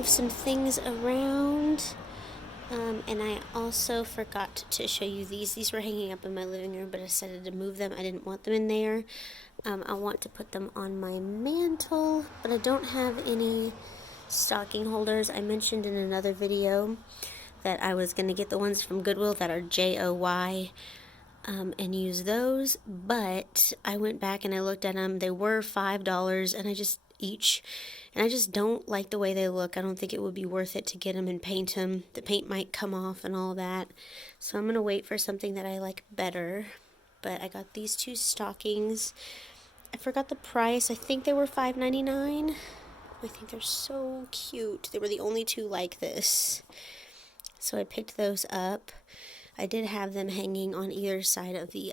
move some things around. And I also forgot to show you these. These were hanging up in my living room, but I decided to move them. I didn't want them in there. I want to put them on my mantle, but I don't have any stocking holders. I mentioned in another video that I was going to get the ones from Goodwill that are JOY and use those, but I went back and I looked at them. They were $5 and I just don't like the way they look. I don't think it would be worth it to get them and paint them. The paint might come off and all that. So I'm going to wait for something that I like better. But I got these two stockings. I forgot the price. I think they were $5.99. I think they're so cute. They were the only two like this. So I picked those up. I did have them hanging on either side of the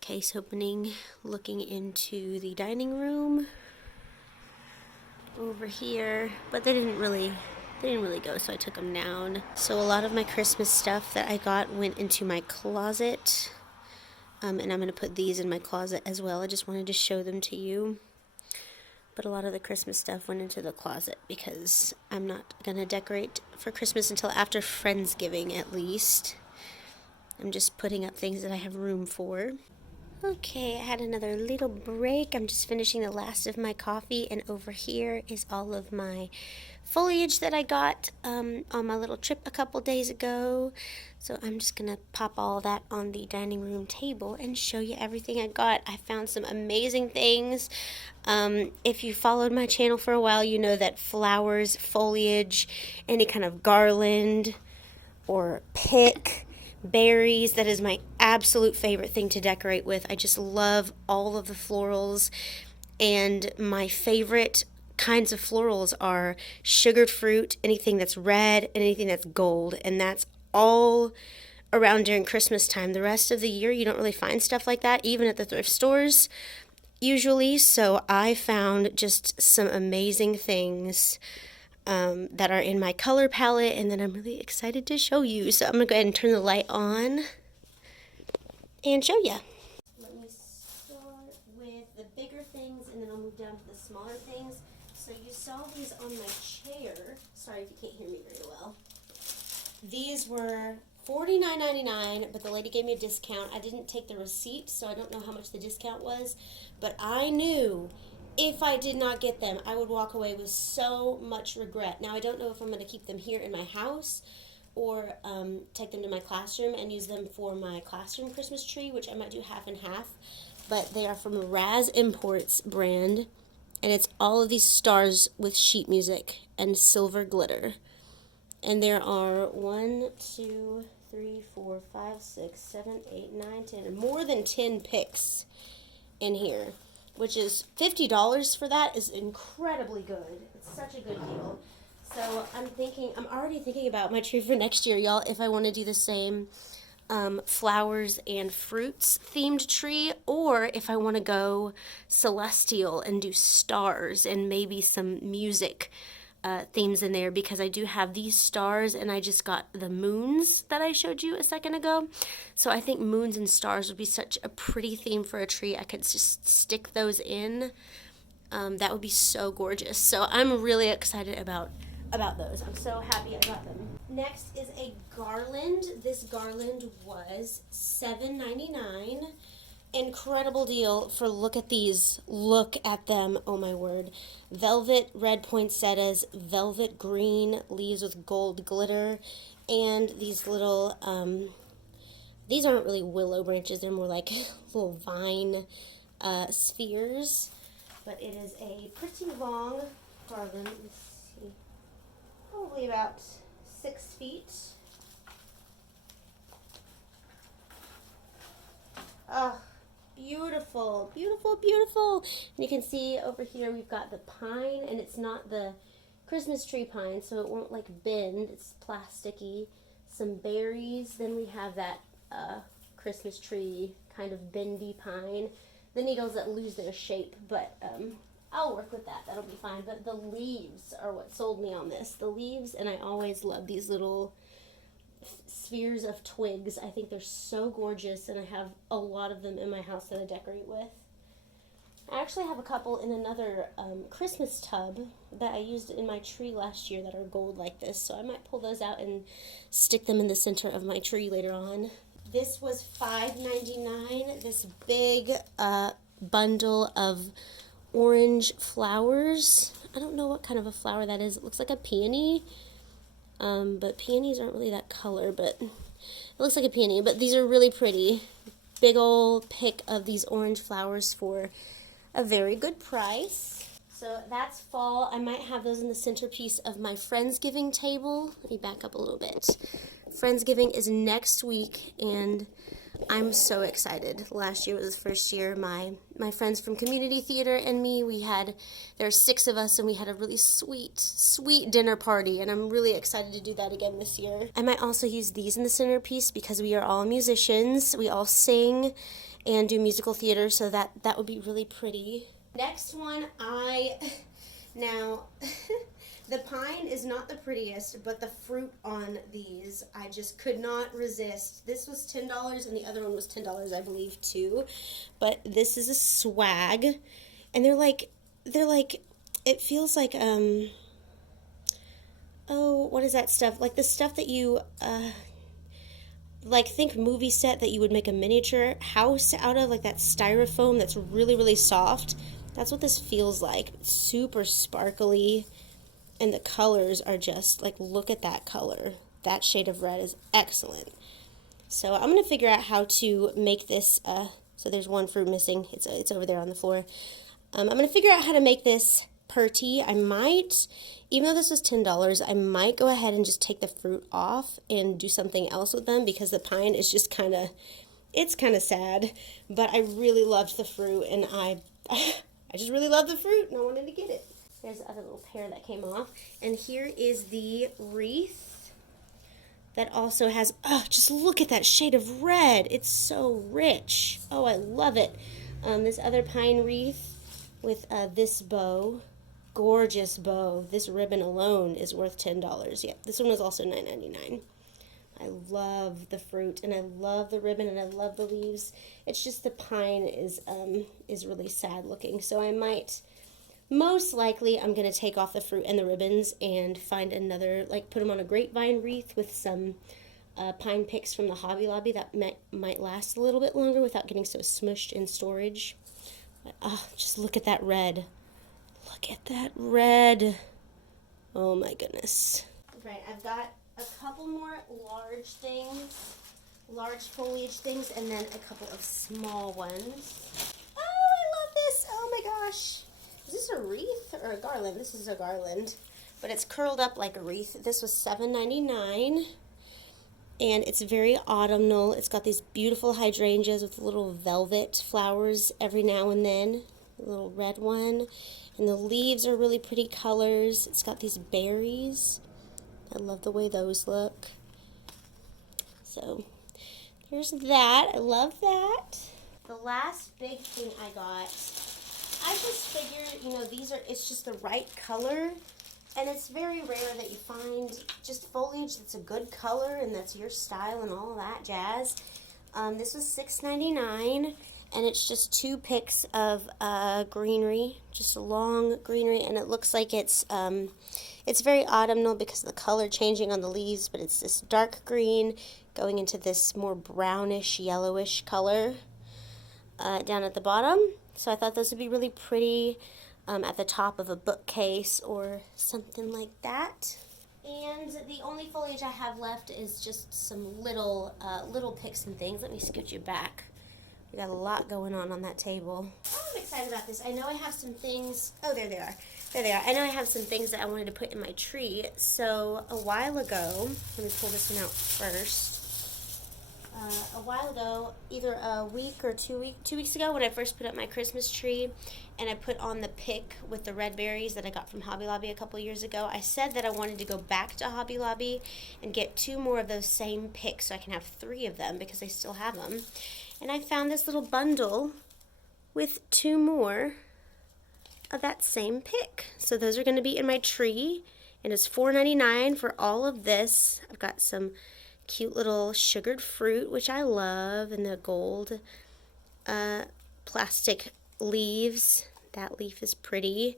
case opening, looking into the dining room over here, but they didn't really go, so I took them down. So a lot of my Christmas stuff that I got went into my closet, and I'm going to put these in my closet as well. I just wanted to show them to you. But a lot of the Christmas stuff went into the closet because I'm not going to decorate for Christmas until after Friendsgiving at least. I'm just putting up things that I have room for. Okay, I had another little break. I'm just finishing the last of my coffee, and over here is all of my foliage that I got on my little trip a couple days ago. So I'm just going to pop all that on the dining room table and show you everything I got. I found some amazing things. If you followed my channel for a while, you know that flowers, foliage, any kind of garland or pick, berries, that is my absolute favorite thing to decorate with. I just love all of the florals, and my favorite kinds of florals are sugared fruit, anything that's red, and anything that's gold, and that's all around during Christmas time. The rest of the year you don't really find stuff like that, even at the thrift stores usually. So I found just some amazing things that are in my color palette, and then I'm really excited to show you. So I'm going to go ahead and turn the light on and show you. Let me start with the bigger things, and then I'll move down to the smaller things. So you saw these on my chair. Sorry if you can't hear me very well. These were $49.99, but the lady gave me a discount. I didn't take the receipt, so I don't know how much the discount was, but I knew if I did not get them, I would walk away with so much regret. Now, I don't know if I'm going to keep them here in my house or take them to my classroom and use them for my classroom Christmas tree, which I might do half and half. But they are from a Raz Imports brand, and it's all of these stars with sheet music and silver glitter. And there are 1, 2, 3, 4, 5, 6, 7, 8, 9, 10, more than 10 picks in here, which is $50 for that is incredibly good. It's such a good deal. So I'm already thinking about my tree for next year, y'all, if I want to do the same flowers and fruits themed tree, or if I want to go celestial and do stars and maybe some music themes in there, because I do have these stars, and I just got the moons that I showed you a second ago. So I think moons and stars would be such a pretty theme for a tree. I could just stick those in. That would be so gorgeous. So I'm really excited about those. I'm so happy I got them. Next is a garland. This garland was $7.99. Incredible deal for, look at these. Look at them. Oh my word. Velvet red poinsettias, velvet green leaves with gold glitter, and these little, these aren't really willow branches. They're more like little vine spheres. But it is a pretty long garland. Let's see. Probably about 6 feet. Oh, beautiful, beautiful, beautiful. And you can see over here we've got the pine, and it's not the Christmas tree pine, so it won't like bend. It's plasticky. Some berries. Then we have that Christmas tree kind of bendy pine. The needles that lose their shape, but I'll work with that. That'll be fine. But the leaves are what sold me on this. The leaves, and I always love these little spheres of twigs. I think they're so gorgeous, and I have a lot of them in my house that I decorate with. I actually have a couple in another Christmas tub that I used in my tree last year that are gold like this, so I might pull those out and stick them in the center of my tree later on. This was $5.99, this big bundle of orange flowers. I don't know what kind of a flower that is. It looks like a peony, but peonies aren't really that color, but it looks like a peony, but these are really pretty. Big old pick of these orange flowers for a very good price. So that's fall. I might have those in the centerpiece of my Friendsgiving table. Let me back up a little bit. Friendsgiving is next week, and I'm so excited. Last year was the first year my friends from community theater and me, there were 6 of us, and we had a really sweet dinner party, and I'm really excited to do that again this year. I might also use these in the centerpiece because we are all musicians. We all sing and do musical theater, so that would be really pretty. Next one, now, the pine is not the prettiest, but the fruit on these, I just could not resist. This was $10, and the other one was $10, I believe, too. But this is a swag, and they're like, it feels like, oh, what is that stuff? Like the stuff that you, like think movie set that you would make a miniature house out of, like that styrofoam that's really, really soft. That's what this feels like. It's super sparkly, and the colors are just, like, look at that color. That shade of red is excellent. So I'm going to figure out how to make this, so there's one fruit missing. It's over there on the floor. I'm going to figure out how to make this pretty. I might, even though this was $10, I might go ahead and just take the fruit off and do something else with them, because the pine is just it's kind of sad. But I really loved the fruit, and I just really love the fruit, and I wanted to get it. There's the other little pear that came off. And here is the wreath that also has, oh, just look at that shade of red. It's so rich. Oh, I love it. This other pine wreath with this bow, gorgeous bow. This ribbon alone is worth $10. Yeah, this one was also $9.99. I love the fruit, and I love the ribbon, and I love the leaves. It's just the pine is really sad looking. So I might, most likely, I'm going to take off the fruit and the ribbons and find another, like put them on a grapevine wreath with some pine picks from the Hobby Lobby that might last a little bit longer without getting so smushed in storage. But, oh, just look at that red. Look at that red. Oh my goodness. Right, I've got a couple more large foliage things, and then a couple of small ones. Oh, I love this. Oh my gosh. Is this a wreath or a garland? This is a garland, but it's curled up like a wreath. This was $7.99, and it's very autumnal. It's got these beautiful hydrangeas with little velvet flowers every now and then, a little red one, and the leaves are really pretty colors. It's got these berries. I love the way those look. So there's that. I love that. The last big thing I got, I just figured, it's just the right color, and it's very rare that you find just foliage that's a good color and that's your style and all that jazz. This was $6.99, and it's just 2 picks of greenery, just a long greenery, and it looks like it's very autumnal because of the color changing on the leaves, but it's this dark green going into this more brownish, yellowish color down at the bottom. So I thought those would be really pretty at the top of a bookcase or something like that. And the only foliage I have left is just some little picks and things. Let me scoot you back. We got a lot going on that table. Oh, I'm excited about this. I know I have some things. Oh, there they are. There they are. I know I have some things that I wanted to put in my tree. So a while ago, let me pull this one out first. A while ago, either a week or 2 weeks ago, when I first put up my Christmas tree, and I put on the pick with the red berries that I got from Hobby Lobby a couple years ago, I said that I wanted to go back to Hobby Lobby and get 2 more of those same picks so I can have 3 of them because I still have them. And I found this little bundle with 2 more of that same pick. So those are going to be in my tree, and it's $4.99 for all of this. I've got some cute little sugared fruit, which I love, and the gold plastic leaves. That leaf is pretty.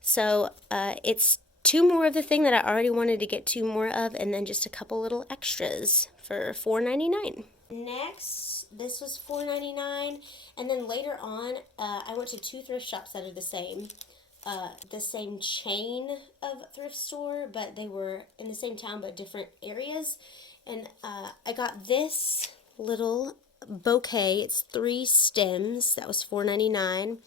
So it's 2 more of the thing that I already wanted to get 2 more of, and then just a couple little extras for $4.99. Next, this was $4.99, and then later on, I went to 2 thrift shops that are the same chain of thrift store, but they were in the same town but different areas. And I got this little bouquet. It's 3 stems. That was $4.99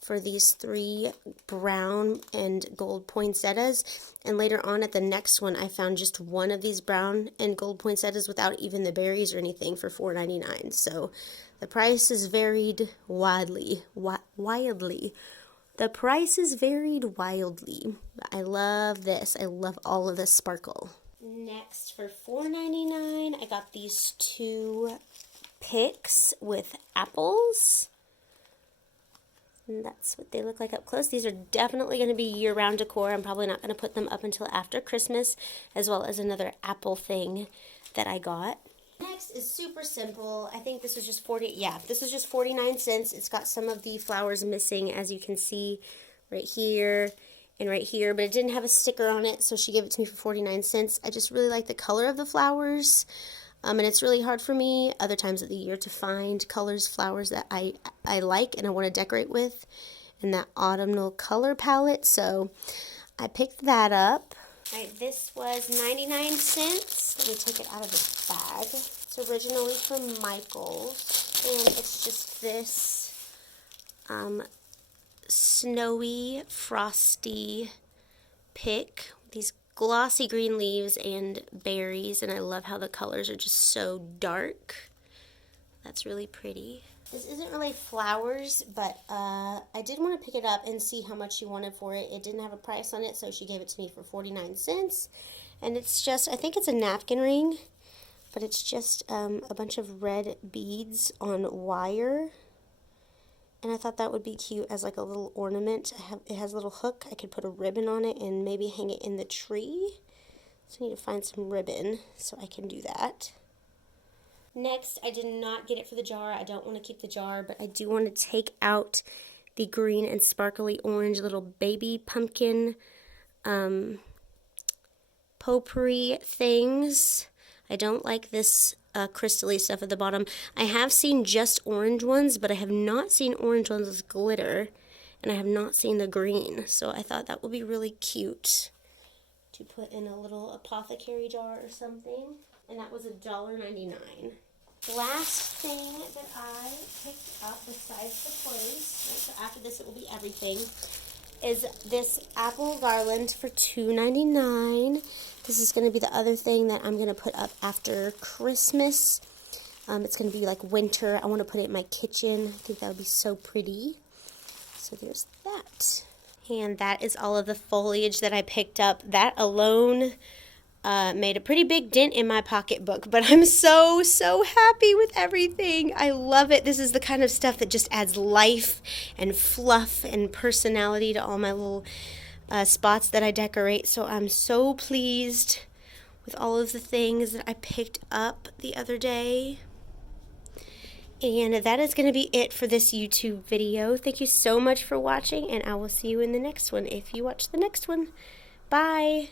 for these 3 brown and gold poinsettias. And later on at the next one, I found just 1 of these brown and gold poinsettias without even the berries or anything for $4.99. So the prices varied wildly. The prices varied wildly. I love this. I love all of this sparkle. Next, for $4.99, I got these 2 picks with apples. And that's what they look like up close. These are definitely going to be year-round decor. I'm probably not going to put them up until after Christmas, as well as another apple thing that I got. Next is super simple. I think this was just 49 cents. It's got some of the flowers missing, as you can see right here and right here, but it didn't have a sticker on it, so she gave it to me for 49 cents. I just really like the color of the flowers. And it's really hard for me other times of the year to find flowers that I like and I want to decorate with in that autumnal color palette. So I picked that up. All right, this was 99 cents. Let me take it out of this bag. It's originally from Michael's, and it's just this snowy, frosty pick. These glossy green leaves and berries, and I love how the colors are just so dark. That's really pretty. This isn't really flowers, but I did want to pick it up and see how much she wanted for it. It didn't have a price on it, so she gave it to me for 49 cents. And it's just, I think it's a napkin ring, but it's just a bunch of red beads on wire. And I thought that would be cute as like a little ornament. It has a little hook. I could put a ribbon on it and maybe hang it in the tree. So I need to find some ribbon so I can do that. Next, I did not get it for the jar. I don't want to keep the jar, but I do want to take out the green and sparkly orange little baby pumpkin potpourri things. I don't like this crystally stuff at the bottom. I have seen just orange ones, but I have not seen orange ones with glitter, and I have not seen the green. So I thought that would be really cute to put in a little apothecary jar or something. And that was $1.99. The last thing that I picked up besides the clothes, right, so after this it will be everything, is this apple garland for $2.99. This is going to be the other thing that I'm going to put up after Christmas. It's going to be like winter. I want to put it in my kitchen. I think that would be so pretty. So there's that. And that is all of the foliage that I picked up. That alone made a pretty big dent in my pocketbook, but I'm so happy with everything. I love it. This is the kind of stuff that just adds life and fluff and personality to all my little spots that I decorate. So I'm so pleased with all of the things that I picked up the other day. And that is going to be it for this YouTube video. Thank you so much for watching, and I will see you in the next one if you watch the next one. Bye!